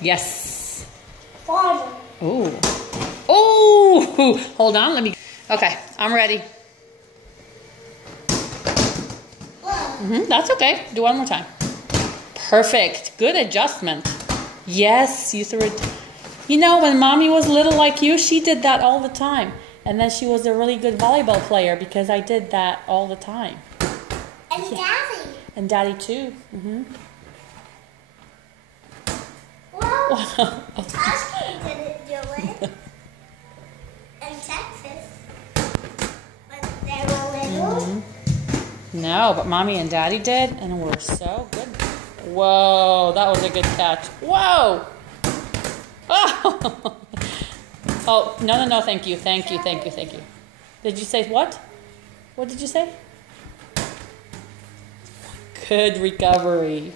Yes. Father. Ooh. Oh, hold on. Let me. Okay, I'm ready. That's okay. Do one more time. Perfect. Good adjustment. Yes, you threw it. You know, when Mommy was little like you, she did that all the time. And then she was a really good volleyball player because I did that all the time. And Daddy. And Daddy too. Well, Tusky didn't do it. In Texas. When they were little. No, but Mommy and Daddy did, and we're so good. Whoa, that was a good catch. Whoa! Oh, oh no, thank you. Did you say what? What did you say? Good recovery.